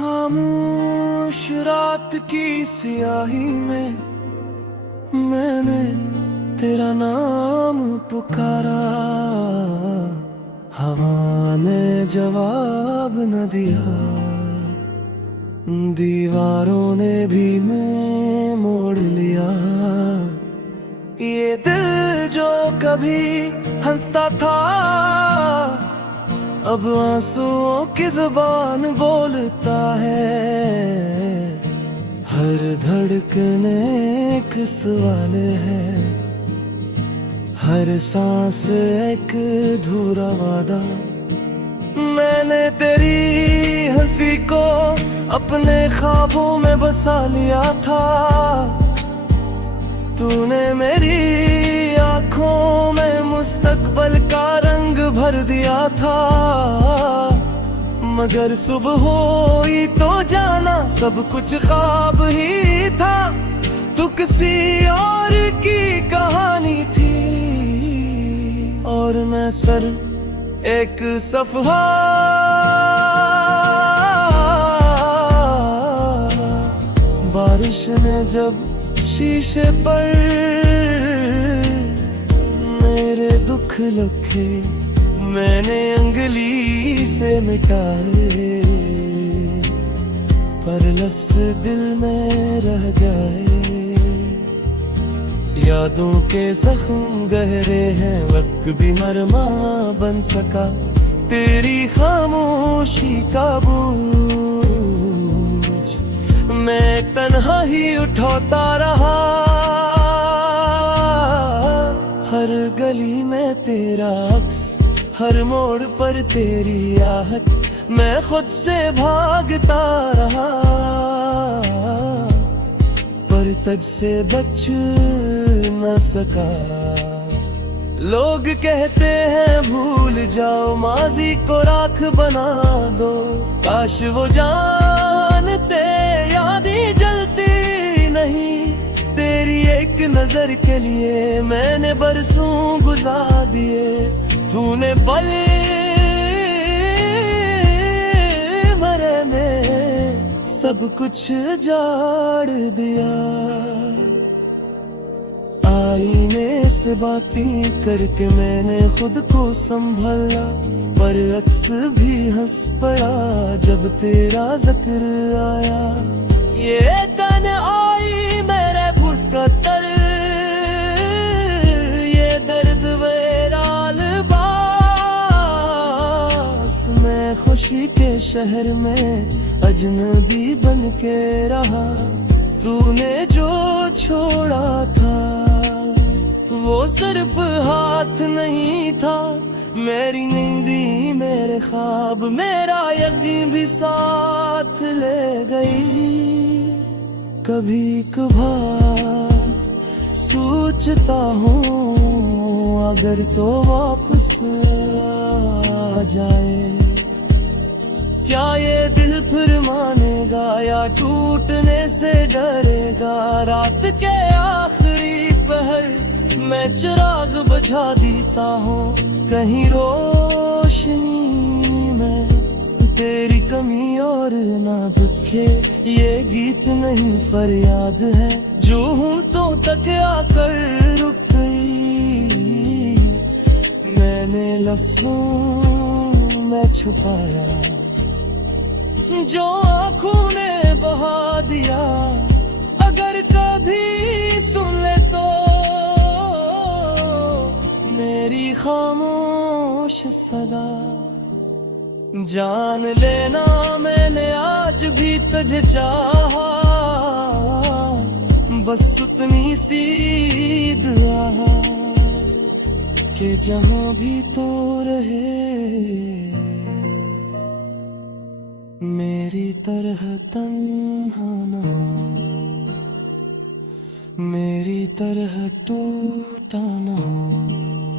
खामोश रात की स्याही में मैंने तेरा नाम पुकारा, हवा ने जवाब न दिया, दीवारों ने भी मैं मोड़ लिया। ये दिल जो कभी हंसता था अब आंसुओं की जुबान बोलता है। हर धड़कन एक सवाल है, हर सांस एक अधूरा वादा। मैंने तेरी हंसी को अपने ख्वाबों में बसा लिया था, तूने मेरी आँखों में मुस्तकबल का रंग भर दिया था। मगर सुबह हुई तो जाना सब कुछ ख्वाब ही था, तू किसी और की कहानी थी और मैं सर एक सफहा। बारिश ने जब शीशे पर मेरे दुख लिखे, मैंने अंगली से मिटाए, पर लफ्ज़ दिल में रह गए। यादों के जख्म गहरे हैं, वक्त भी मरमा बन सका, तेरी खामोशी का बोझ मैं तन्हा ही उठाता रहा। हर गली में तेरा अक्स, हर मोड़ पर तेरी आहट, मैं खुद से भागता रहा, पर तुझ से बच न सका। लोग कहते हैं भूल जाओ, माजी को राख बना दो, काश वो जानते यादें जलती नहीं। तेरी एक नजर के लिए मैंने बरसों गुजार दिए, तूने पल मरे में सब कुछ जाड़ दिया। आईने से बातें करके मैंने खुद को संभाला, पर अक्स भी हंस पड़ा जब तेरा जिक्र आया। ये तन आई मेरे भुटका तर, ये दर्द मेरा लिबास, मैं खुशी के शहर में अजनबी बन के रहा। तूने जो छोड़ा था वो सिर्फ हाथ नहीं था, मेरी नींदी मेरे ख्वाब मेरा यकीन भी साथ ले गई। कभी कभार सोचता हूँ अगर तो वापस आ जाए, क्या ये दिल फिर मानेगा या टूटने से डरेगा। रात के आखिरी पहर मैं चिराग बुझा देता हूँ, कहीं रोशनी में तेरी कमी और ना दुखे। ये गीत नहीं फरियाद है जो हूँ तो तक आकर रुक गई। मैंने लफ्जों में छुपाया जो आँखों ने बहा दिया, अगर कभी सुन ले तो मेरी खामोश सदा। जान लेना मैंने आज भी तुझे चाहा, बस उतनी सी दुआ कि जहाँ भी तो रहे मेरी तरह तन्हा न हो, मेरी तरह टूटा न हो।